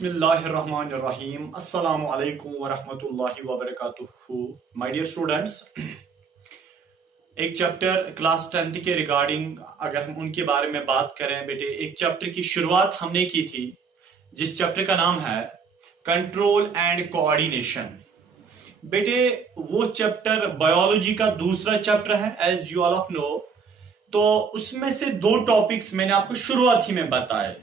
बिस्मिल्लाहिर्रहमानिर्रहीम अस्सलामु अलैकुम वरहमतुल्लाहि वबरकातुहू। माय डियर स्टूडेंट्स, एक चैप्टर क्लास 10th के रिगार्डिंग अगर हम उनके बारे में बात करें बेटे, एक चैप्टर की शुरुआत हमने की थी जिस चैप्टर का नाम है कंट्रोल एंड कोऑर्डिनेशन। बेटे वो चैप्टर बायोलॉजी का दूसरा चैप्टर है as you all of know. तो उसमें से दो टॉपिक्स मैंने आपको शुरुआत ही में बताए।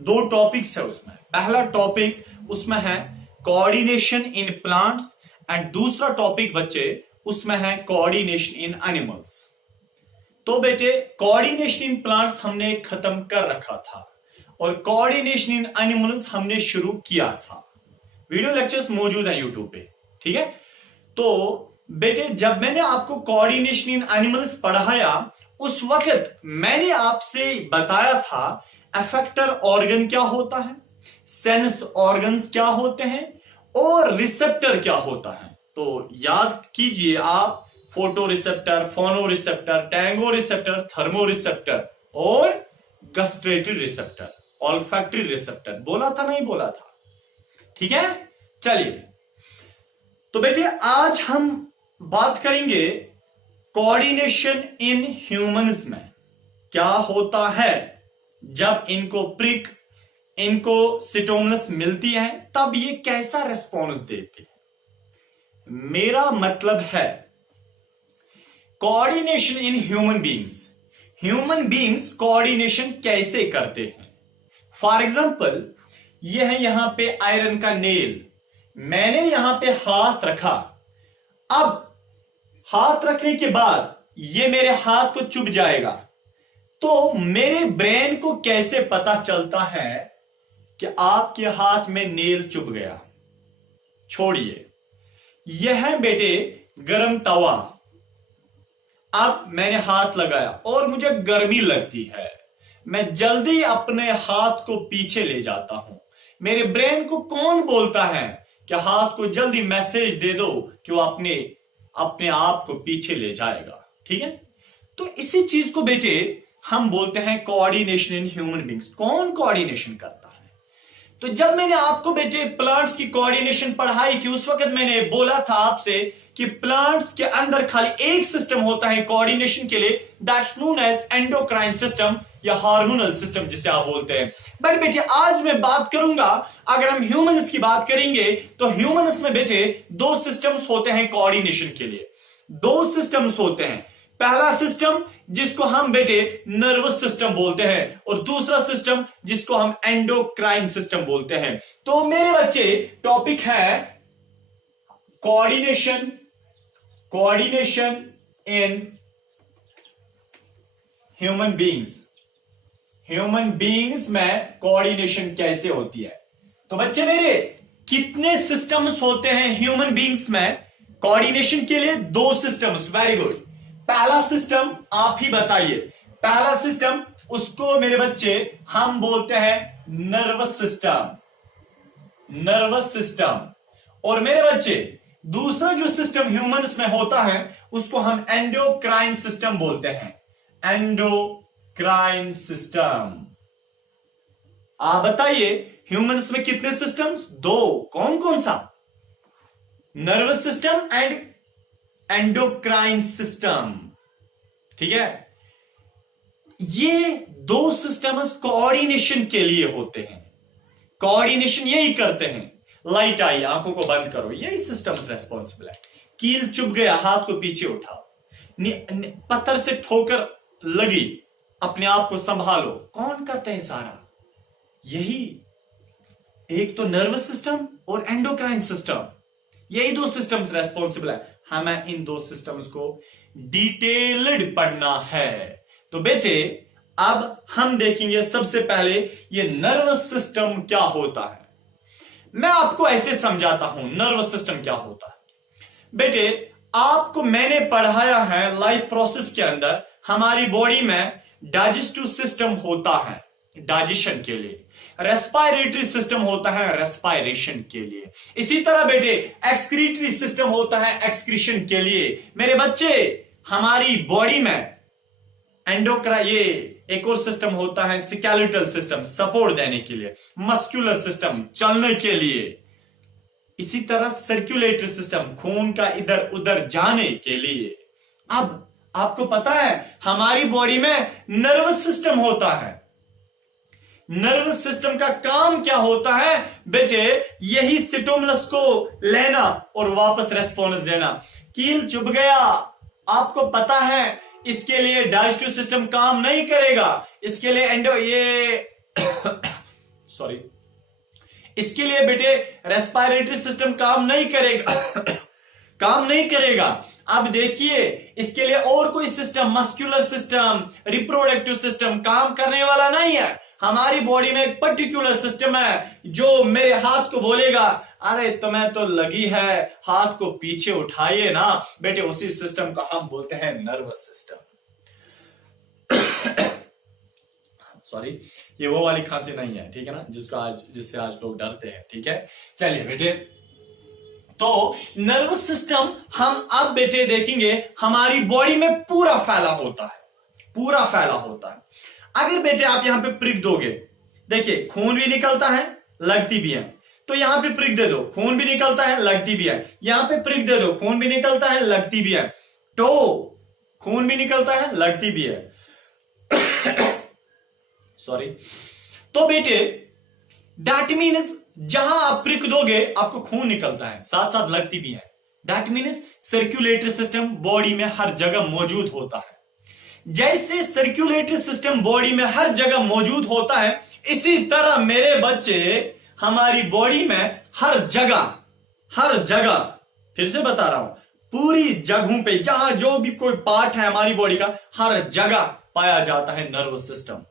दो टॉपिक्स है उसमें। पहला टॉपिक उसमें है कोऑर्डिनेशन इन प्लांट्स एंड दूसरा टॉपिक बच्चे उसमें है कोऑर्डिनेशन इन एनिमल्स। तो बेटे कोऑर्डिनेशन इन प्लांट्स हमने खत्म कर रखा था और कोऑर्डिनेशन इन एनिमल्स हमने शुरू किया था। वीडियो लेक्चर्स मौजूद है यूट्यूब पे, ठीक है। तो बेटे जब मैंने आपको कोऑर्डिनेशन इन एनिमल्स पढ़ाया उस वक्त मैंने आपसे बताया था अफेक्टर ऑर्गन क्या होता है, सेंस ऑर्गन्स क्या होते हैं और रिसेप्टर क्या होता है। तो याद कीजिए आप, फोटो रिसेप्टर, फोनो receptor, tango receptor, thermo receptor और गस्ट्रेटरी रिसेप्टर, ऑल्फैक्टरी रिसेप्टर। बोला था नहीं बोला था? ठीक है, चलिए। तो बेटे आज हम बात करेंगे कोऑर्डिनेशन इन ह्यूमंस में क्या होता है जब इनको प्रिक, इनको सिटोमनस मिलती है तब ये कैसा रेस्पॉन्स देते हैं। मेरा मतलब है coordination in human beings coordination कैसे करते हैं। फॉर एग्जाम्पल ये है यहां पे आयरन का नेल, मैंने यहां पे हाथ रखा। अब हाथ रखने के बाद ये मेरे हाथ को चुभ जाएगा, तो मेरे ब्रेन को कैसे पता चलता है कि आपके हाथ में नेल चुभ गया। छोड़िए, यह है बेटे गरम तवा। अब मैंने हाथ लगाया और मुझे गर्मी लगती है, मैं जल्दी अपने हाथ को पीछे ले जाता हूं। मेरे ब्रेन को कौन बोलता है कि हाथ को जल्दी मैसेज दे दो कि वो अपने आप को पीछे ले जाएगा, ठीक है। तो इसी चीज को बेटे हम बोलते हैं कोऑर्डिनेशन इन ह्यूमन बींग्स। कौन कोऑर्डिनेशन करता है? तो जब मैंने आपको बेटे प्लांट्स की कोऑर्डिनेशन पढ़ाई थी उस वक्त मैंने बोला था आपसे कि प्लांट्स के अंदर खाली एक सिस्टम होता है कोऑर्डिनेशन के लिए, that's known as endocrine system या हार्मोनल सिस्टम जिसे आप बोलते हैं। बट बेटे आज मैं बात करूंगा, अगर हम ह्यूमंस की बात करेंगे तो ह्यूमंस में बेटे दो सिस्टम्स होते हैं कोऑर्डिनेशन के लिए। दो सिस्टम्स होते हैं। पहला सिस्टम जिसको हम बेटे नर्वस सिस्टम बोलते हैं और दूसरा सिस्टम जिसको हम एंडोक्राइन सिस्टम बोलते हैं। तो मेरे बच्चे टॉपिक है कोऑर्डिनेशन इन ह्यूमन बींग्स में कोऑर्डिनेशन कैसे होती है। तो बच्चे मेरे कितने सिस्टम्स होते हैं ह्यूमन बींग्स में कोऑर्डिनेशन के लिए? दो सिस्टम्स। Very good. पहला सिस्टम आप ही बताइए। पहला सिस्टम उसको मेरे बच्चे हम बोलते हैं नर्वस सिस्टम। और मेरे बच्चे दूसरा जो सिस्टम ह्यूमंस में होता है उसको हम एंडोक्राइन सिस्टम बोलते हैं। Endocrine system. आप बताइए ह्यूमंस में कितने सिस्टम्स? दो। कौन कौन सा? Nervous system and endocrine system, ठीक है। ये दो सिस्टम्स कोऑर्डिनेशन के लिए होते हैं। कोऑर्डिनेशन यही करते हैं। लाइट आई, आंखों को बंद करो, यही सिस्टम्स रेस्पॉन्सिबल है। कील चुभ गया, हाथ को पीछे उठाओ। पत्थर से ठोकर लगी, अपने आप को संभालो। कौन करते हैं सारा? यही। एक तो नर्वस सिस्टम और एंडोक्राइन सिस्टम, यही दो सिस्टम्स रेस्पॉन्सिबल है। हमें इन दो सिस्टम्स को डिटेल्ड पढ़ना है। तो बेटे अब हम देखेंगे सबसे पहले ये नर्वस सिस्टम क्या होता है। मैं आपको ऐसे समझाता हूं नर्वस सिस्टम क्या होता है। बेटे आपको मैंने पढ़ाया है लाइफ प्रोसेस के अंदर हमारी बॉडी में डाइजेस्टिव सिस्टम होता है डाइजेशन के लिए, रेस्पिरेटरी सिस्टम होता है रेस्पिरेशन के लिए, इसी तरह बेटे एक्सक्रीटरी सिस्टम होता है एक्सक्रीशन के लिए। मेरे बच्चे हमारी बॉडी में ये एक और सिस्टम होता है स्केलेटल सिस्टम, सपोर्ट देने के लिए, मस्कुलर सिस्टम, चलने के लिए। इसी तरह सर्कुलेटरी सिस्टम, खून का इधर उधर जाने के लिए। अब आपको पता है हमारी बॉडी में नर्वस सिस्टम होता है। नर्वस सिस्टम का काम क्या होता है बेटे? यही स्टिमुलस को लेना और वापस रेस्पॉन्स देना। कील चुभ गया, आपको पता है इसके लिए डाइजेस्टिव सिस्टम काम नहीं करेगा, इसके लिए सॉरी, इसके लिए बेटे रेस्पिरेटरी सिस्टम काम नहीं करेगा काम नहीं करेगा। अब देखिए इसके लिए और कोई system, muscular system, reproductive system काम करने वाला नहीं है। हमारी बॉडी में एक पर्टिकुलर सिस्टम है जो मेरे हाथ को बोलेगा, अरे तुम्हें तो लगी है, हाथ को पीछे उठाइए ना बेटे। उसी सिस्टम को हम बोलते हैं नर्वस सिस्टम। सॉरी, ये वो वाली खांसी नहीं है, ठीक है ना, जिससे आज लोग डरते हैं, ठीक है। चलिए बेटे, तो नर्वस सिस्टम हम अब बेटे देखेंगे हमारी बॉडी में पूरा फैला होता है, पूरा फैला होता है। अगर बेटे आप यहां पे प्रिक दोगे, देखिए खून भी निकलता है, लगती भी है, तो यहां पे प्रिक दे दो, खून भी निकलता है, लगती भी है। यहां पे प्रिक दे दो, खून भी निकलता है, लगती भी है। तो खून भी निकलता है, लगती भी है सॉरी। तो बेटे दैट मीन्स जहां आप प्रिक दोगे आपको खून निकलता है, साथ साथ लगती भी है। That means circulatory system body में हर जगह मौजूद होता है। जैसे सर्कुलेटरी सिस्टम बॉडी में हर जगह मौजूद होता है, इसी तरह मेरे बच्चे हमारी बॉडी में हर जगह, फिर से बता रहा हूं, पूरी जगहों पे जहां जो भी कोई पार्ट है हमारी बॉडी का, हर जगह पाया जाता है नर्वस सिस्टम।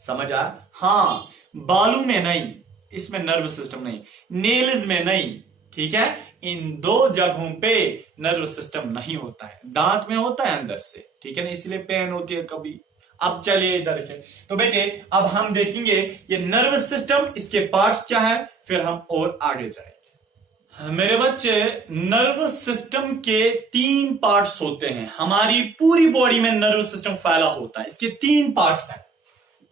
समझ आया? हाँ, बालों में नहीं, इसमें नर्वस सिस्टम नहीं, नेल्स में नहीं, ठीक है। इन दो जगहों पे नर्वस सिस्टम नहीं होता है, दांत में होता है अंदर से, ठीक है ना, इसलिए पेन होती है कभी। अब चलिए इधर रखें, तो बेटे अब हम देखेंगे ये नर्वस सिस्टम, इसके पार्ट्स क्या है, फिर हम और आगे जाएंगे। मेरे बच्चे, नर्वस सिस्टम के 3 पार्ट्स होते हैं। हमारी पूरी बॉडी में नर्वस सिस्टम फैला होता है, इसके 3 पार्ट्स हैं।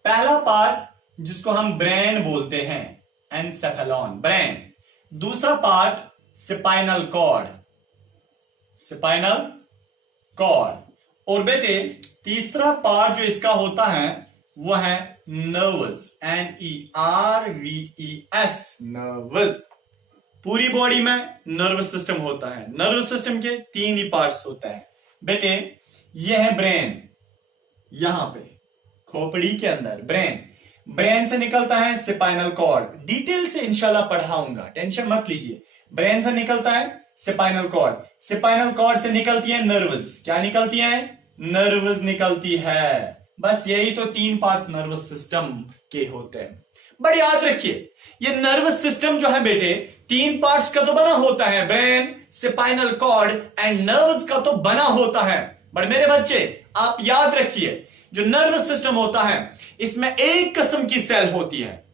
पहला पार्ट जिसको हम ब्रेन बोलते हैं, एनसेफेलॉन, ब्रेन। दूसरा पार्ट स्पाइनल कॉर्ड, और बेटे तीसरा पार्ट जो इसका होता है वो है नर्वस, NERVES, नर्वस। पूरी बॉडी में नर्वस सिस्टम होता है। नर्वस सिस्टम के 3 ही पार्ट्स होते हैं बेटे। ये है ब्रेन, यहां पे खोपड़ी के अंदर ब्रेन से निकलता है स्पाइनल कॉर्ड। डिटेल से इंशाल्लाह पढ़ाऊंगा, टेंशन मत लीजिए। ब्रेन से निकलता है स्पाइनल कॉर्ड से निकलती है नर्वस। क्या निकलती है? नर्वस निकलती है। बस यही तो 3 पार्ट्स नर्वस सिस्टम के होते हैं। बट याद रखिए, ये नर्वस सिस्टम जो है बेटे 3 पार्ट्स का तो बना होता है, brain, spinal cord and nerves का तो बना होता है। बट मेरे बच्चे आप याद रखिए, जो नर्वस सिस्टम होता है इसमें एक किस्म की सेल होती है।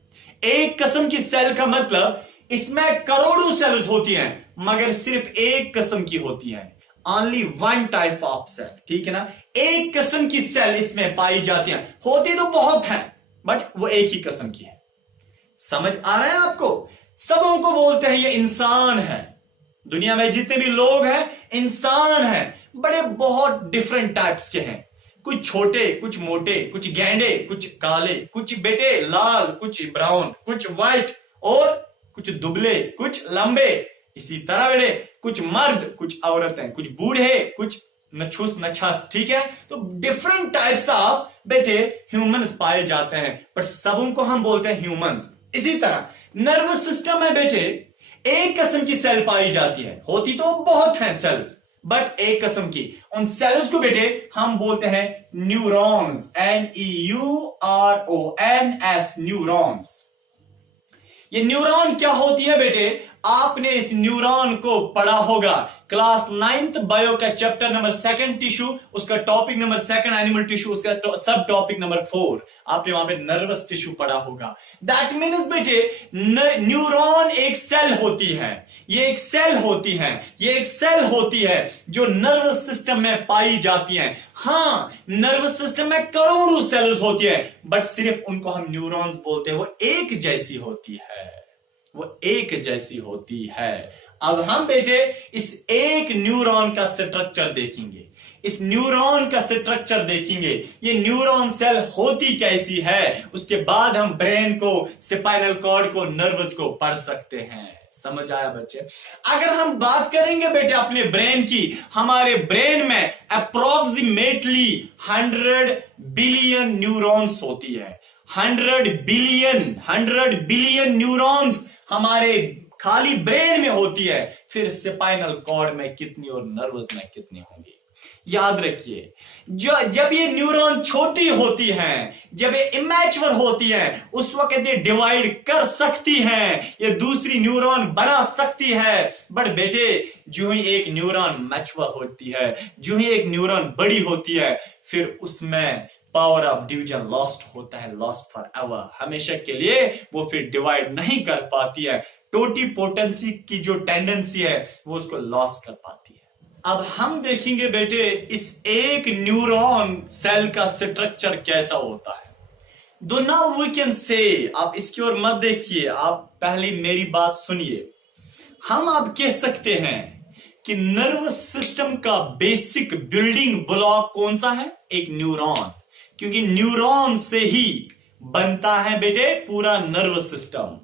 एक किस्म की सेल का मतलब इसमें करोड़ों सेल्स होती हैं, मगर सिर्फ एक किस्म की होती है। ओनली 1 टाइप ऑफ सेल, ठीक है ना। एक किस्म की सेल इसमें पाई जाती है, होती तो बहुत है बट वो एक ही किस्म की है। समझ आ रहा है आपको? सबों को बोलते हैं ये इंसान है। दुनिया में जितने भी लोग हैं इंसान हैं, बड़े बहुत डिफरेंट टाइप्स के हैं। कुछ छोटे, कुछ मोटे, कुछ गैंडे, कुछ काले, कुछ बेटे लाल, कुछ ब्राउन, कुछ व्हाइट और कुछ दुबले, कुछ लंबे। इसी तरह बेटे कुछ मर्द, कुछ औरतें, कुछ बूढ़े, कुछ नछूस नछास, ठीक है। तो डिफरेंट टाइप्स ऑफ बेटे ह्यूमंस पाए जाते हैं, पर सबों को हम बोलते हैं ह्यूमंस। इसी तरह नर्वस सिस्टम में बेटे एक किस्म की सेल पाई जाती है, होती तो बहुत हैं सेल्स बट एक किस्म की। उन सेल्स को बेटे हम बोलते हैं न्यूरॉन्स, NEURONS, न्यूरॉन्स। ये न्यूरॉन क्या होती है बेटे? आपने इस न्यूरॉन को पढ़ा होगा क्लास 9th बायो का चैप्टर नंबर 2 टिश्यू, उसका टॉपिक नंबर 2 एनिमल टिश्यू, उसका सब टॉपिक नंबर 4 आपने वहां पे नर्वस टिश्यू पढ़ा होगा। दैट मीन्स बेटे न्यूरॉन एक सेल होती है, ये एक सेल होती है, ये एक सेल होती है जो नर्वस सिस्टम में पाई जाती है। हाँ, नर्वस सिस्टम में करोड़ों सेल्स होती है, बट सिर्फ उनको हम न्यूरॉन्स बोलते हैं। वो एक जैसी होती है, वो एक जैसी होती है। अब हम बेटे इस एक न्यूरॉन का स्ट्रक्चर देखेंगे, इस न्यूरॉन का स्ट्रक्चर देखेंगे, ये न्यूरॉन सेल होती कैसी है, उसके बाद हम ब्रेन को, स्पाइनल कॉर्ड को, नर्वस को पढ़ सकते हैं। समझ आया बच्चे? अगर हम बात करेंगे बेटे अपने ब्रेन की, हमारे ब्रेन में अप्रोक्सीमेटली 100 बिलियन न्यूरॉन्स होती है। 100 बिलियन न्यूरॉन्स हमारे खाली ब्रेन में होती है। फिर स्पाइनल कॉर्ड में कितनी और नर्वस में कितनी होंगी? याद रखिए, जब ये न्यूरॉन छोटी होती हैं, जब ये इमैच्योर होती हैं, उस वक्त ये डिवाइड कर सकती हैं, ये दूसरी न्यूरॉन बना सकती है। बट बेटे जो ही एक न्यूरॉन मैच्योर होती है, जो ही एक न्यूरॉन बड़ी होती है, फिर उसमें पावर ऑफ डिवीजन लॉस्ट होता है, लॉस्ट फॉर एवर, हमेशा के लिए वो फिर डिवाइड नहीं कर पाती है। टोटीपोटेंसी की जो टेंडेंसी है वो उसको लॉस कर पाती है। अब हम देखेंगे बेटे इस एक न्यूरॉन सेल का स्ट्रक्चर कैसा होता है। दो नाउ वी कैन से, आप इसकी ओर मत देखिए, आप पहले मेरी बात सुनिए। हम आप कह सकते हैं कि नर्वस सिस्टम का बेसिक बिल्डिंग ब्लॉक कौन सा है? एक न्यूरॉन, क्योंकि न्यूरॉन से ही बनता है बेटे पूरा नर्वस सिस्टम।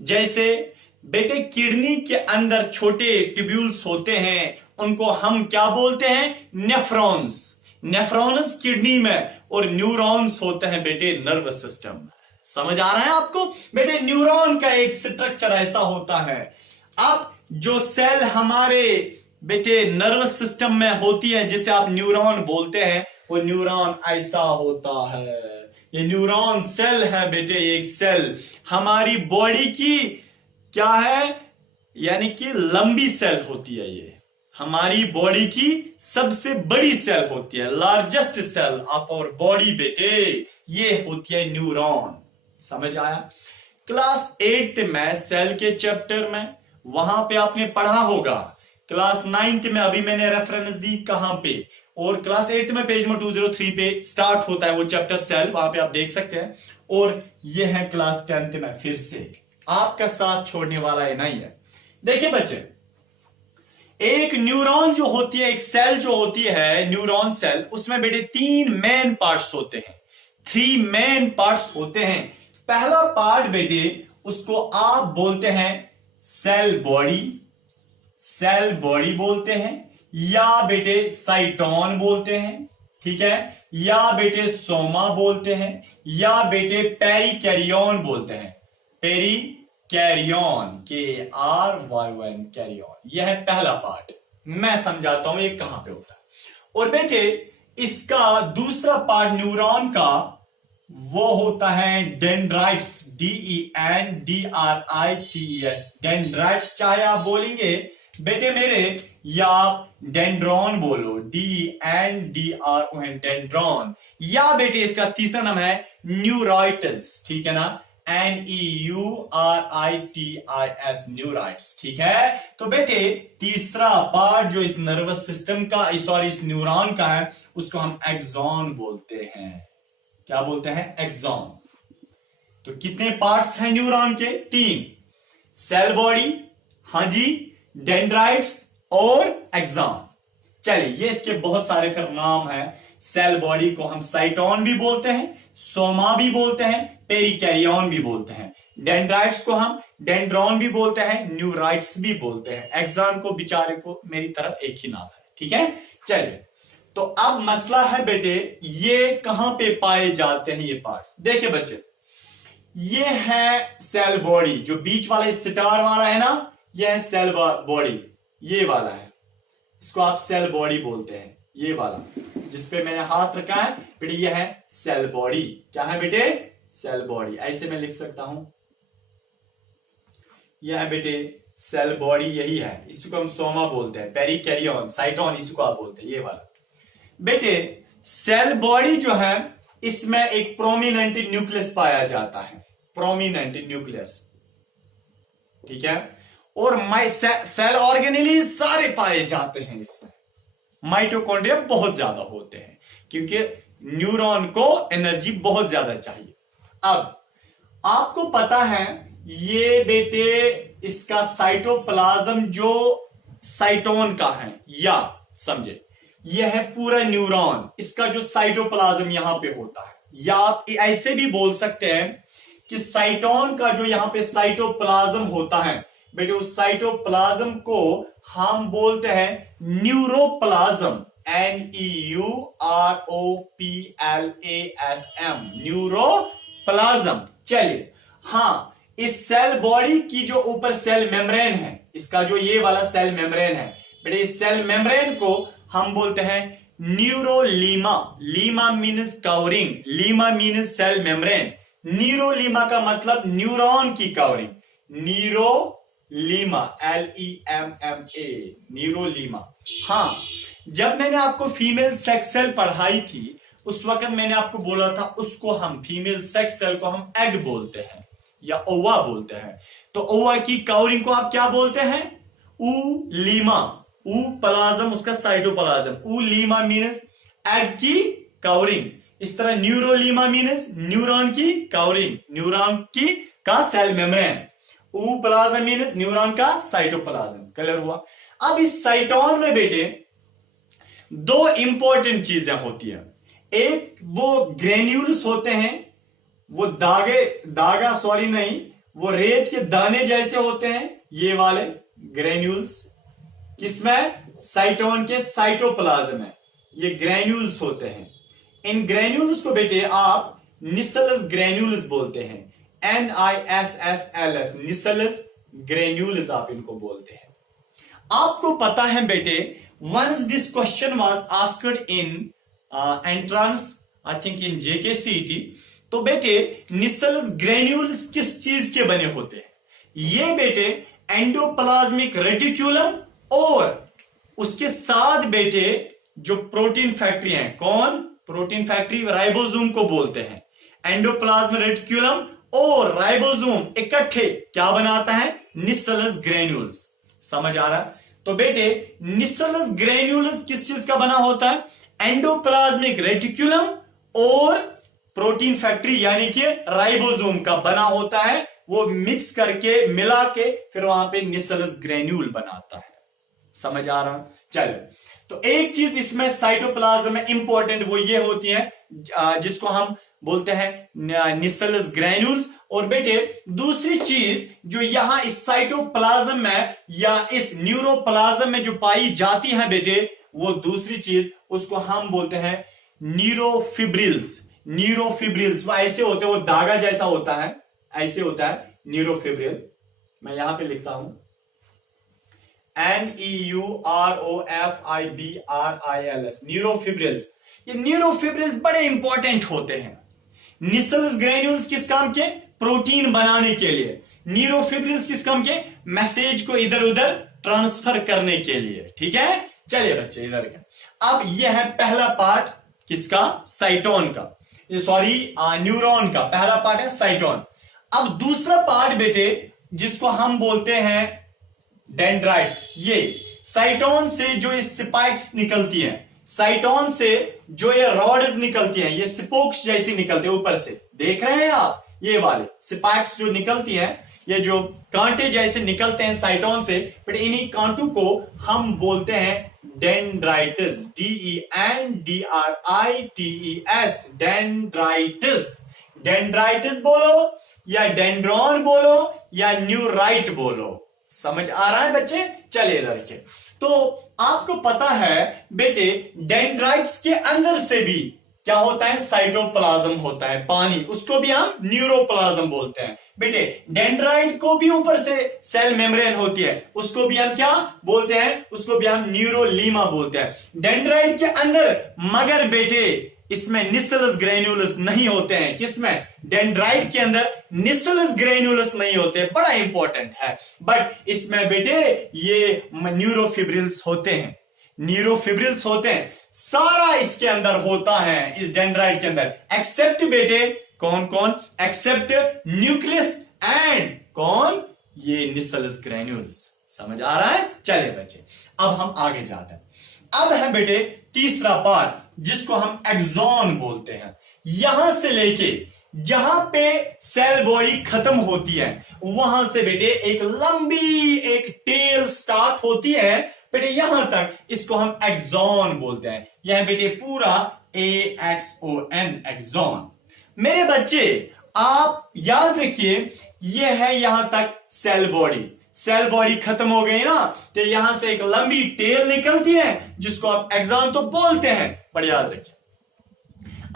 जैसे बेटे किडनी के अंदर छोटे ट्यूब्यूल्स होते हैं, उनको हम क्या बोलते हैं? नेफ्रॉन्स। नेफ्रॉन्स किडनी में, और न्यूरॉन्स होते हैं बेटे नर्वस सिस्टम में। समझ आ रहा है आपको? बेटे न्यूरॉन का एक स्ट्रक्चर ऐसा होता है। अब जो सेल हमारे बेटे नर्वस सिस्टम में होती है जिसे आप न्यूरॉन बोलते हैं, वो न्यूरॉन ऐसा होता है। ये न्यूरॉन सेल है बेटे, एक सेल हमारी बॉडी की क्या है, यानी कि लंबी सेल होती है। ये हमारी बॉडी की सबसे बड़ी सेल होती है, largest cell of our body बेटे, ये होती है न्यूरॉन। समझ आया? क्लास 8 में सेल के चैप्टर में वहां पे आपने पढ़ा होगा। क्लास 9th में अभी मैंने रेफरेंस दी कहां पे, और क्लास 8 में पेज नंबर 203 पे स्टार्ट होता है वो चैप्टर सेल, वहां पे आप देख सकते हैं। और ये है क्लास 10th में, फिर से आपका साथ छोड़ने वाला है नहीं है। देखिए बच्चे, एक न्यूरॉन जो होती है, एक सेल जो होती है न्यूरॉन सेल, उसमें बेटे 3 मेन पार्ट्स होते हैं, 3 मेन पार्ट्स होते हैं। पहला पार्ट बेटे उसको आप बोलते हैं सेल बॉडी, सेल बॉडी बोलते हैं, या बेटे साइटोन बोलते हैं, ठीक है, या बेटे सोमा बोलते हैं, या बेटे पेरिकैरियोन बोलते हैं। पेरिकैरियोन, KRYON, कैरियोन, यह है पहला पार्ट। मैं समझाता हूं ये कहां पे होता है। और बेटे इसका दूसरा पार्ट न्यूरॉन का वो होता है डेंड्राइट्स, DENDRITES, डेंड्राइट्स चाहे आप बोलेंगे बेटे मेरे, या डेंड्रॉन बोलो, DENDRON, डेंड्रॉन, या बेटे इसका तीसरा नाम है न्यूराइट्स, ठीक है ना, NEURITIS, न्यूराइट्स, ठीक है। तो बेटे तीसरा पार्ट जो इस नर्वस सिस्टम का, सॉरी इस न्यूरॉन का है, उसको हम एक्सॉन बोलते हैं। क्या बोलते हैं? एक्सॉन। तो कितने पार्ट्स हैं न्यूरॉन के? 3, सेल बॉडी, हाँ जी, डेंड्राइट्स और एक्सॉन। चलिए, ये इसके बहुत सारे फिर नाम हैं। सेल बॉडी को हम साइटोन भी बोलते हैं, सोमा भी बोलते हैं, पेरिकैरियोन भी बोलते हैं। डेंड्राइट्स को हम डेंड्रॉन भी बोलते हैं, न्यूराइट्स भी बोलते हैं। एक्सॉन को बेचारे को मेरी तरफ एक ही नाम है, ठीक है। चलिए, तो अब मसला है बेटे ये कहां पे पाए जाते हैं ये पार्ट्स। देखिए बच्चे, ये है सेल बॉडी, जो बीच वाला स्टार वाला है ना, ये है सेल बॉडी, ये वाला है, इसको आप सेल बॉडी बोलते हैं। ये वाला जिसपे मैंने हाथ रखा है बेटे, ये है सेल बॉडी। क्या है बेटे? Cell body. ऐसे मैं लिख सकता हूं, यह है बेटे सेल बॉडी यही है, इसको हम सोमा बोलते हैं, पेरिकैरियन, साइटोन इसको आप बोलते हैं, ये वाला। बेटे सेल बॉडी जो है इसमें एक प्रोमिनेंट न्यूक्लियस पाया जाता है, प्रोमिनेंट न्यूक्लियस, ठीक है। और सेल ऑर्गेनेली सारे पाए जाते हैं इसमें। माइटोकॉन्ड्रिया बहुत ज्यादा होते हैं क्योंकि न्यूरॉन को एनर्जी बहुत ज्यादा चाहिए। अब आपको पता है ये बेटे इसका साइटोप्लाज्म जो साइटोन का है, या समझे यह है पूरा न्यूरॉन, इसका जो साइटोप्लाज्म यहां पे होता है, या आप ऐसे भी बोल सकते हैं कि साइटोन का जो यहां पे साइटोप्लाज्म होता है बेटे, उस साइटोप्लाज्म को हम बोलते हैं न्यूरोप्लाज्म, NEUROPLASM, न्यूरोप्लाज्म। चलिए, हाँ, इस सेल बॉडी की जो ऊपर सेल मेम्ब्रेन है, इसका जो ये वाला सेल मेम्ब्रेन है बेटे, इस सेल मेम्ब्रेन को हम बोलते हैं neurilemma. Lemma means covering, lemma means cell membrane, neurilemma का मतलब न्यूरॉन की कवरिंग, न्यूरोलीमा, LEMMA, न्यूरोलीमा। हाँ, जब मैंने आपको फीमेल सेक्स सेल पढ़ाई थी उस वक्त मैंने आपको बोला था उसको हम फीमेल सेक्स सेल को हम एग बोलते हैं या ओवा बोलते हैं। तो ओवा की कवरिंग को आप क्या बोलते हैं? लीमा। ऊ प्लाज्म उसका साइटोप्लाज्म, ऊ लीमा मीन्स एग की कवरिंग। इस तरह न्यूरोलीमा मीन्स न्यूरॉन की कवरिंग, न्यूरॉन की का सेल मेम्ब्रेन। ऊ प्लाज्म मीन्स न्यूरॉन का साइटोप्लाज्म। क्लियर हुआ? अब इस साइटोन में बेटे दो इंपॉर्टेंट चीजें होती है। एक वो ग्रेन्यूल्स होते हैं, वो वो रेत के दाने जैसे होते हैं, ये वाले ग्रेन्यूल्स किसमें? साइटोन के साइटोप्लाज्म में ये ग्रेन्यूल्स होते हैं। इन ग्रेन्यूल्स को बेटे आप निसलस ग्रेन्यूल्स बोलते हैं, NISSLS, निसलस ग्रेन्यूल्स आप इनको बोलते हैं। आपको पता है बेटे, once this question was asked in entrance, I think in JKCET, तो बेटे निसल्स ग्रेन्यूल्स किस चीज के बने होते हैं? ये बेटे एंडोप्लाज्मिक रेटिक्यूलम और उसके साथ बेटे जो प्रोटीन फैक्ट्री है, कौन? प्रोटीन फैक्ट्री राइबोसोम को बोलते हैं। एंडोप्लाज्म रेटिक्यूलम और राइबोसोम इकट्ठे क्या बनाता है? Nissl's granules. समझ आ रहा? तो बेटे निसल्स ग्रेन्यूल्स किस चीज का बना होता है? एंडोप्लाज्मिक रेटिक्यूलम और प्रोटीन फैक्ट्री यानी कि राइबोसोम का बना होता है। वो मिक्स करके मिला के फिर वहां पे निसल्स ग्रेन्यूल बनाता है। समझ आ रहा? चलो, तो एक चीज इसमें साइटोप्लाज्म में इंपॉर्टेंट वो ये होती है जिसको हम बोलते हैं निसल्स ग्रेन्यूल्स। और बेटे दूसरी चीज जो यहां इस साइटोप्लाज्म में या इस न्यूरोप्लाज्म में जो पाई जाती है बेटे, वो दूसरी चीज उसको हम बोलते हैं न्यूरोफिब्रिल्स। न्यूरोफिब्रिल्स वो ऐसे होते हैं, वो धागा जैसा होता है, ऐसे होता है न्यूरोफिब्रिल। मैं यहां पे लिखता हूं NEUROFIBRILS, न्यूरोफिब्रिल्स। ये न्यूरोफिब्रिल्स बड़े इंपॉर्टेंट होते हैं। निसल्स ग्रेन्यूल्स किस काम के? प्रोटीन बनाने के लिए। न्यूरोफिब्रिल्स किस काम के? मैसेज को इधर उधर ट्रांसफर करने के लिए। ठीक है, चलिए बच्चे इधर के। अब यह है पहला पार्ट किसका? साइटोन का, सॉरी न्यूरॉन का पहला पार्ट है साइटोन। अब दूसरा पार्ट बेटे जिसको हम बोलते हैं डेंड्राइट्स। ये साइटोन से जो ये स्पाइक्स निकलती हैं, साइटोन से जो ये रॉड्स निकलती हैं, ये स्पोक्स जैसी निकलती है ऊपर से, देख रहे हैं आप? ये वाले स्पाइक्स जो निकलती हैं, ये जो कांटे जैसे निकलते हैं साइटोन से, बट इन्हीं कांटों को हम बोलते हैं डेंड्राइटिस, DENDRITES, डेंड्राइटिस। डेंड्राइटिस बोलो या डेंड्रॉन बोलो या न्यूराइट बोलो। समझ आ रहा है बच्चे? चलिए इधर के। तो आपको पता है बेटे डेंड्राइट्स के अंदर से भी क्या होता है? साइटोप्लाज्म होता है, पानी, उसको भी हम न्यूरोप्लाज्म बोलते हैं। बेटे डेंड्राइट को भी ऊपर से सेल मेम्ब्रेन होती है, उसको भी हम क्या बोलते हैं? उसको भी हम न्यूरोलीमा बोलते हैं। डेंड्राइट के अंदर मगर बेटे इसमें निसलस ग्रेन्यूलस नहीं होते हैं। किसमें? डेंड्राइट के अंदर निसलस ग्रेन्यूलस नहीं होते, बड़ा इंपॉर्टेंट है। बट इसमें बेटे ये न्यूरोफिब्रिल्स होते हैं, न्यूरोफिब्रिल्स होते हैं, सारा इसके अंदर होता है इस डेंड्राइट के अंदर, एक्सेप्ट बेटे कौन कौन? एक्सेप्ट न्यूक्लियस एंड कौन? ये निसलस ग्रेन्यूल्स। समझ आ रहा है? चले बच्चे अब हम आगे जाते हैं। अब है बेटे तीसरा पार्ट जिसको हम एक्सॉन बोलते हैं। यहां से लेके जहां पे सेल बॉडी खत्म होती है वहां से बेटे एक लंबी एक टेल स्टार्ट होती है बेटे, यहां तक इसको हम एक्सॉन बोलते हैं। यह बेटे पूरा AXON एक्सॉन। मेरे बच्चे आप याद रखिए यह है यहां तक सेल बॉडी। सेल बॉडी खत्म हो गई ना तो यहां से एक लंबी टेल निकलती है जिसको आप एक्सॉन तो बोलते हैं, पर याद रखिए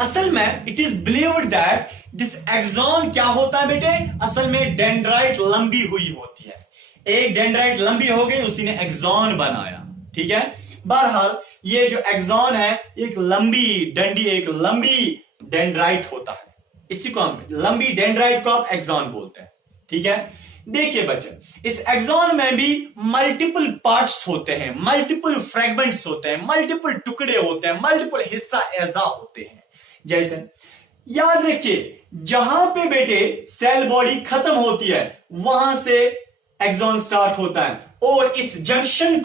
असल में it is believed that this axon क्या होता है बेटे, असल में डेंड्राइट लंबी हुई होती है। एक डेंड्राइट लंबी हो गई, उसी ने एक्सॉन बनाया। ठीक है, बहरहाल ये जो एक्सॉन है एक लंबी डंडी, एक लंबी डेंड्राइट होता है, इसी को हम लंबी डेंड्राइट को आप एक्सॉन बोलते हैं। ठीक है, देखिए बच्चे इस एक्सॉन में भी मल्टीपल पार्ट्स होते हैं, मल्टीपल फ्रेगमेंट्स होते हैं, मल्टीपल टुकड़े होते हैं, मल्टीपल हिस्सा एजा होते हैं। जैसे याद रखिए जहां पे बेटे सेल बॉडी खत्म होती है वहां से एक्सॉन स्टार्ट होता है, और इस जंक्शन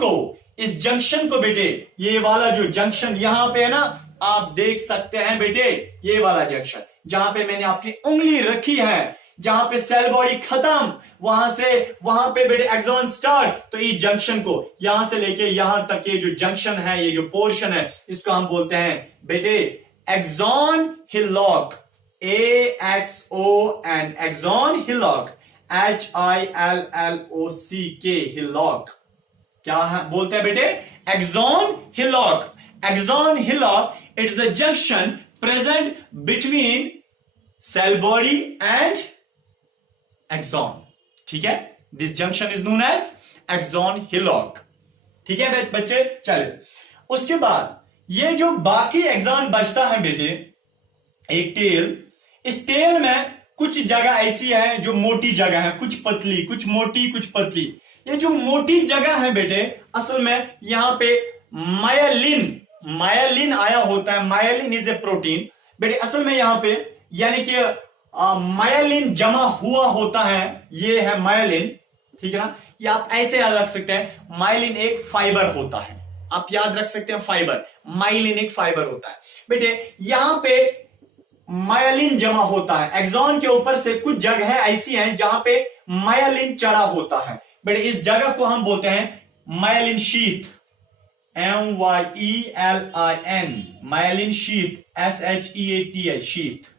को बेटे ये वाला जो जंक्शन यहां पे है ना, आप देख सकते हैं बेटे ये वाला जंक्शन जहां पे मैंने अपनी उंगली रखी है, जहां पे सेल बॉडी खत्म वहां पे बेटे एक्सॉन स्टार्ट। तो इस जंक्शन को यहां से लेके यहां तक ये जो जंक्शन है, ये जो पोर्शन है, इसको हम बोलते हैं बेटे axon hillock. AXON axon hillock, HILLOCK hillock. क्या है बोलते हैं बेटे? Axon hillock. Axon hillock it's a junction present between cell body and axon. ठीक है, this junction is known as axon hillock. ठीक है बच्चे, चले उसके बाद ये जो बाकी एक्सॉन बचता है बेटे एक टेल, इस टेल में कुछ जगह ऐसी है जो मोटी जगह है, कुछ पतली, कुछ मोटी, कुछ पतली। ये जो मोटी जगह है बेटे असल में यहां पे मायलिन आया होता है। मायलिन इज ए प्रोटीन बेटे, असल में यहां पे यानी कि मायलिन जमा हुआ होता है, ये है मायलिन। ठीक है ना, ये आप ऐसे याद रख सकते हैं, मायलिन एक फाइबर होता है, आप याद रख सकते हैं फाइबर, मायलिन एक फाइबर होता है बेटे। यहां पे मायलिन जमा होता है, एक्सॉन के ऊपर से कुछ जगह ऐसी हैं जहां पे मायलिन चढ़ा होता है बेटे, इस जगह को हम बोलते हैं myelin sheath, MYELIN, myelin sheath, SHEATH sheath.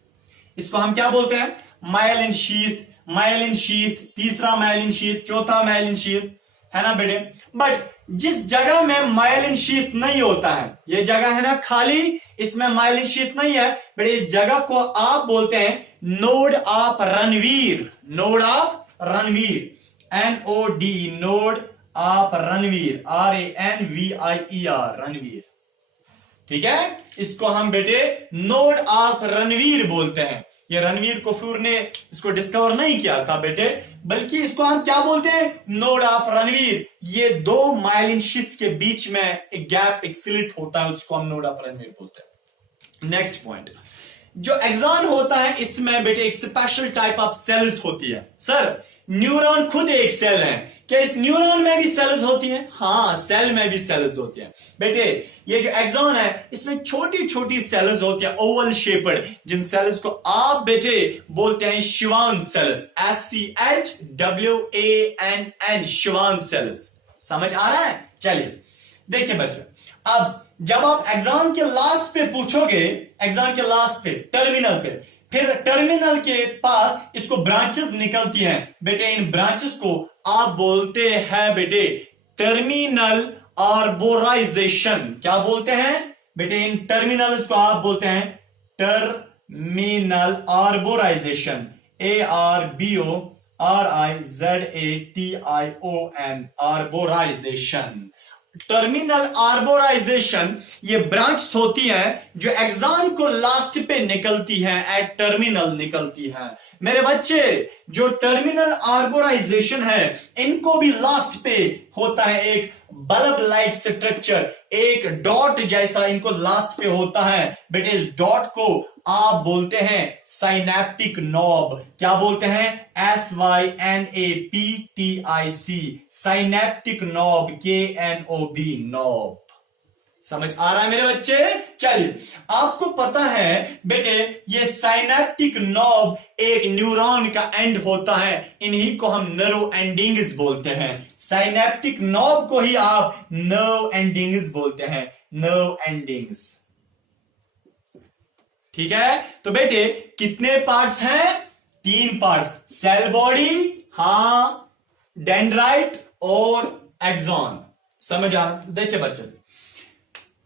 इसको हम क्या बोलते हैं? मायलिन शीथ, मायलिन शीथ, तीसरा मायलिन शीथ, चौथा मायलिन शीथ, है ना बेटे। बट जिस जगह में मायलिन शीथ नहीं होता है, ये जगह है ना खाली, इसमें मायलिन शीथ नहीं है बेटे, इस जगह को आप बोलते हैं node of Ranveer. Node of Ranveer, NOD, node of Ranveer, RANVIER, Ranveer. ठीक है, इसको हम बेटे नोड ऑफ रणवीर बोलते हैं। ये रणवीर कपूर ने इसको डिस्कवर नहीं किया था बेटे, बल्कि इसको हम क्या बोलते हैं? Node of Ranveer. ये दो मायलिन शीट्स के बीच में एक गैप, एक स्लिट होता है, उसको हम नोड ऑफ रणवीर बोलते हैं। नेक्स्ट पॉइंट, जो एक्सॉन होता है इसमें बेटे एक स्पेशल टाइप ऑफ सेल्स होती है। सर न्यूरॉन खुद एक सेल है, क्या इस न्यूरॉन में भी सेल्स होती हैं? हाँ, सेल में भी सेल्स होती हैं बेटे। ये जो एक्सॉन है इसमें छोटी छोटी सेल्स होती है, ओवल शेप्ड, जिन सेल्स को आप बेटे बोलते हैं Schwann cells, SCHWANN, Schwann cells. समझ आ रहा है? चलिए देखिए बच्चों, अब जब आप एग्जाम के लास्ट पे पूछोगे, एग्जाम के लास्ट पे टर्मिनल पे, फिर टर्मिनल के पास इसको ब्रांचेस निकलती हैं बेटे, इन ब्रांचेस को आप बोलते हैं बेटे टर्मिनल आर्बोराइजेशन। क्या बोलते हैं बेटे? इन टर्मिनल्स को आप बोलते हैं टर्मिनल आर्बोराइजेशन, ARBORIZATION, आर्बोराइजेशन। टर्मिनल आर्बोराइजेशन ये ब्रांच होती हैं जो एक्सॉन को लास्ट पे निकलती हैं, एट टर्मिनल निकलती हैं। मेरे बच्चे, जो टर्मिनल आर्बोराइजेशन है इनको भी लास्ट पे होता है एक बल्ब लाइक स्ट्रक्चर, एक डॉट जैसा इनको लास्ट पे होता है। बेटे इस डॉट को आप बोलते हैं साइनेप्टिक नॉब। क्या बोलते हैं? SYNAPTIC, synaptic knob, KNOB, knob. समझ आ रहा है मेरे बच्चे? चलिए, आपको पता है बेटे ये साइनेप्टिक नॉब एक न्यूरॉन का एंड होता है, इन्हीं को हम नर्व एंडिंग्स बोलते हैं। साइनेप्टिक नॉब को ही आप नर्व एंडिंग्स बोलते हैं, नर्व एंडिंग्स। ठीक है, तो बेटे कितने पार्ट्स हैं? 3 पार्ट्स, सेल बॉडी, हां, डेंड्राइट और एक्सॉन। समझ आ रहा? देखिए बच्चे,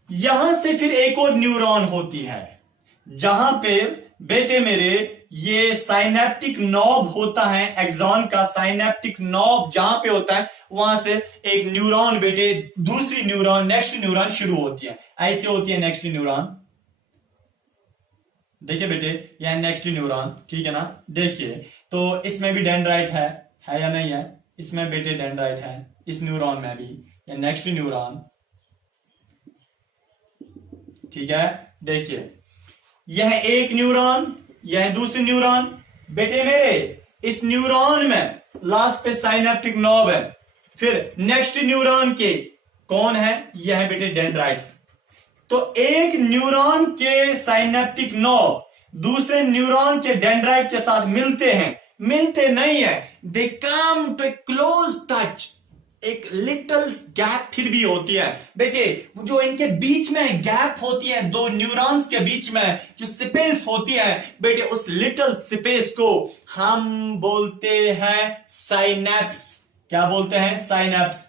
यहां से फिर एक और न्यूरॉन होती है जहां पे बेटे मेरे ये साइनेप्टिक नॉब होता है, एक्सॉन का साइनेप्टिक नॉब जहां पे होता है वहां से एक न्यूरॉन बेटे, दूसरी न्यूरॉन, नेक्स्ट न्यूरॉन शुरू होती है। ऐसे होती है नेक्स्ट न्यूरॉन। देखिए बेटे यह नेक्स्ट न्यूरॉन, ठीक है ना? देखिए तो इसमें भी डेंड्राइट है या नहीं है? इसमें बेटे डेंड्राइट है, इस न्यूरॉन में भी। यह नेक्स्ट न्यूरॉन, ठीक है। देखिए यह एक न्यूरॉन, यह दूसरी न्यूरॉन। बेटे मेरे इस न्यूरॉन में लास्ट पे साइनेप्टिक नॉब है, फिर नेक्स्ट न्यूरॉन के कौन है? यह है बेटे डेंड्राइट्स। तो एक न्यूरॉन के साइनेप्टिक नॉब दूसरे न्यूरॉन के डेंड्राइट के साथ मिलते हैं, मिलते नहीं है, दे कम टू क्लोज टच। एक लिटिल गैप फिर भी होती है बेटे, जो इनके बीच में गैप होती है दो न्यूरॉन्स के बीच में जो स्पेस होती है बेटे, उस लिटिल स्पेस को हम बोलते हैं साइनेप्स। क्या बोलते हैं? Synapse,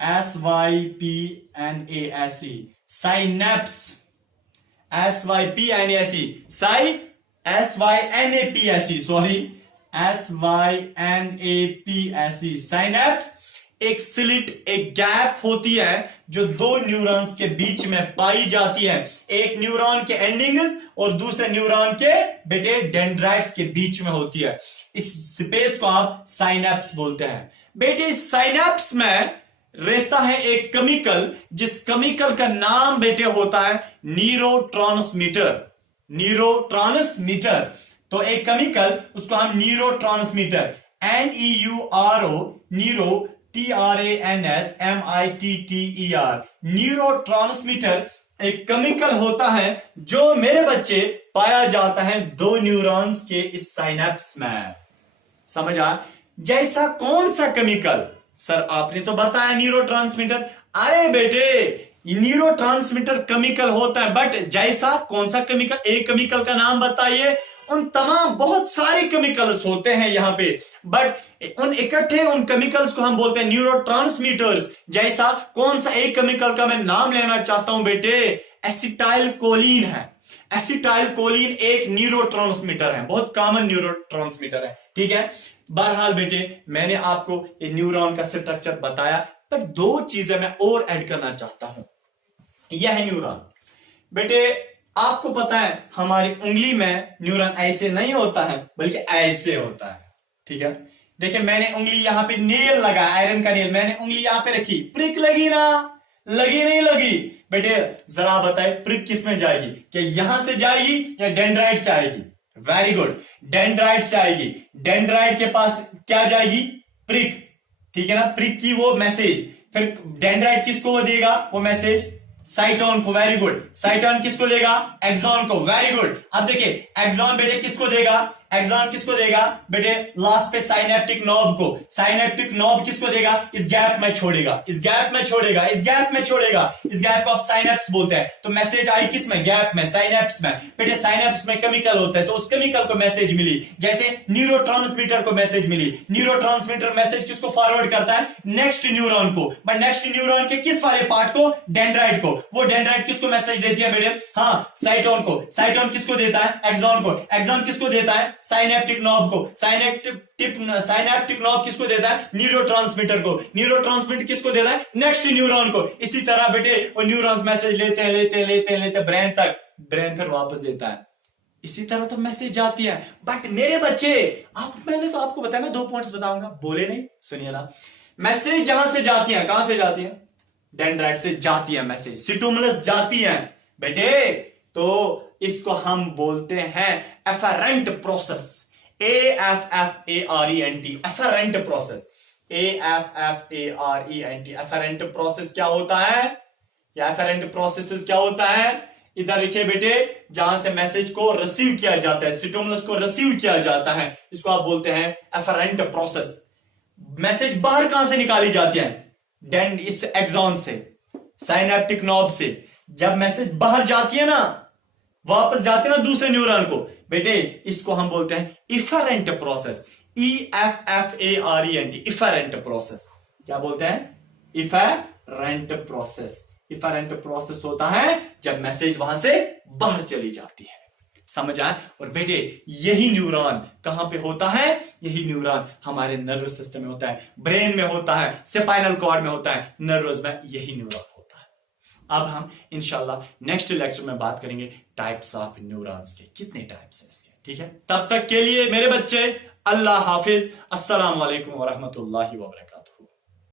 SYPNAPS, synapse, SYPNAPS, sorry, SYNAPS, synapse. एक स्लिट, एक गैप होती है जो दो न्यूरॉन्स के बीच में पाई जाती है, एक न्यूरॉन के एंडिंग्स और दूसरे न्यूरॉन के बेटे डेंड्राइट्स के बीच में होती है। इस स्पेस को आप साइनेप्स बोलते हैं। बेटे इस साइनेप्स में रहता है एक केमिकल, जिस केमिकल का नाम बेटे होता है न्यूरोट्रांसमीटर। न्यूरोट्रांसमीटर, तो एक केमिकल उसको हम neurotransmitter, NEURO, neuro, TRANSMITTER, neurotransmitter एक केमिकल होता है जो मेरे बच्चे पाया जाता है दो न्यूरॉन्स के इस साइनेप्स में। समझ आ? जैसा कौन सा केमिकल? सर आपने तो बताया न्यूरोट्रांसमीटर। अरे बेटे न्यूरोट्रांसमीटर केमिकल होता है, बट जैसा कौन सा केमिकल? एक केमिकल का नाम बताइए। उन तमाम बहुत सारे केमिकल्स होते हैं यहाँ पे, बट उन इकट्ठे उन केमिकल्स को हम बोलते हैं न्यूरोट्रांसमीटर्स। जैसा कौन सा एक केमिकल का मैं नाम लेना चाहता हूं बेटे, एसिटाइल कोलिन है। एसिटाइल कोलिन एक न्यूरोट्रांसमीटर है, बहुत कॉमन न्यूरोट्रांसमीटर है, ठीक है। बहरहाल बेटे मैंने आपको ये न्यूरॉन का स्ट्रक्चर बताया, पर दो चीजें मैं और ऐड करना चाहता हूं। यह है न्यूरॉन। बेटे आपको पता है हमारी उंगली में न्यूरॉन ऐसे नहीं होता है, बल्कि ऐसे होता है, ठीक है। देखिए मैंने उंगली यहां पे नेल लगा, आयरन का नेल, मैंने उंगली यहां पे रखी, प्रिक लगी ना? लगी नहीं लगी? बेटे जरा बताए प्रिक किस में जाएगी? क्या यहां से जाएगी या डेंड्राइट से आएगी? वेरी गुड, डेंड्राइट से आएगी। डेंड्राइट के पास क्या जाएगी? प्रिक, ठीक है ना? प्रिक की वो मैसेज, फिर डेंड्राइट किसको देगा वो मैसेज? साइटोन को। Very good. साइटोन किसको देगा? एक्सॉन को। Very good. अब देखिए एक्सॉन बेटे किसको देगा? एक्सॉन किसको देगा बेटे? लास्ट पे साइनेप्टिक नॉब को। साइनेप्टिक नॉब किसको देगा? इस गैप में छोड़ेगा, इस गैप में छोड़ेगा, इस गैप में छोड़ेगा, इस गैप को आप साइनेप्स बोलते हैं। तो मैसेज आई किस में? गैप में, साइनेप्स में। बेटे साइनेप्स में केमिकल होता है, तो उस केमिकल को मैसेज मिली, जैसे न्यूरोट्रांसमीटर को मैसेज मिली। न्यूरोट्रांसमीटर मैसेज किसको फॉरवर्ड करता है? नेक्स्ट न्यूरॉन को। बट नेक्स्ट न्यूरॉन के किस वाले पार्ट को? डेंड्राइट को। वो डेंड्राइट किसको मैसेज देती है बेटे? हाँ, साइटोन को। साइटोन किसको देता है? एक्सॉन को। एक्सॉन किसको देता है? साइनेप्टिक नॉब को। साइनेप्टिक नॉब किसको देता है? न्यूरोट्रांसमीटर को। न्यूरोट्रांसमीटर किसको देता है? नेक्स्ट न्यूरॉन को। इसी तरह बेटे वो न्यूरॉन्स मैसेज लेते ब्रेन तक, ब्रेन फिर वापस देता है। इसी तरह तो मैसेज जाती है। बट मेरे बच्चे, मैंने तो आपको बताया, मैं 2 पॉइंट्स बताऊंगा, बोले नहीं, सुनिए ना। मैसेज जहां से जाती है, कहां से जाती है? डेंड्राइट से जाती है मैसेज, सिटोमुलस जाती है बेटे, तो इसको हम बोलते हैं efferent process. AFFARENT, efferent process. AFFARENT, efferent process क्या होता है? या एफेरेंट प्रोसेस क्या होता है? इधर लिखिए बेटे, जहां से मैसेज को रिसीव किया जाता है, सिटोमुलस को रिसीव किया जाता है, इसको आप बोलते हैं एफेरेंट प्रोसेस। मैसेज बाहर कहां से निकाली जाती है? इस एक्सॉन से, साइनेप्टिक नॉब से। जब मैसेज बाहर जाती है ना, वापस जाती है ना दूसरे न्यूरॉन को, बेटे इसको हम बोलते हैं efferent process. EFFARENT, efferent process. क्या बोलते हैं? Efferent process. इफेरेंट प्रोसेस होता है जब मैसेज वहां से बाहर चली जाती है। समझ आए? और बेटे यही न्यूरॉन कहां पे होता है? यही न्यूरॉन हमारे नर्वस सिस्टम में होता है, ब्रेन में होता है, स्पाइनल कॉर्ड में होता है, नर्व्स में यही न्यूरॉन होता है। अब हम इंशाल्लाह नेक्स्ट लेक्चर में बात करेंगे टाइप्स ऑफ न्यूरॉन्स के, कितने टाइप्स हैं इसके। ठीक है, तब तक के लिए मेरे बच्चे, अल्लाह हाफिज, अस्सलाम वालेकुम वरहमतुल्लाहि वबरकातुहू।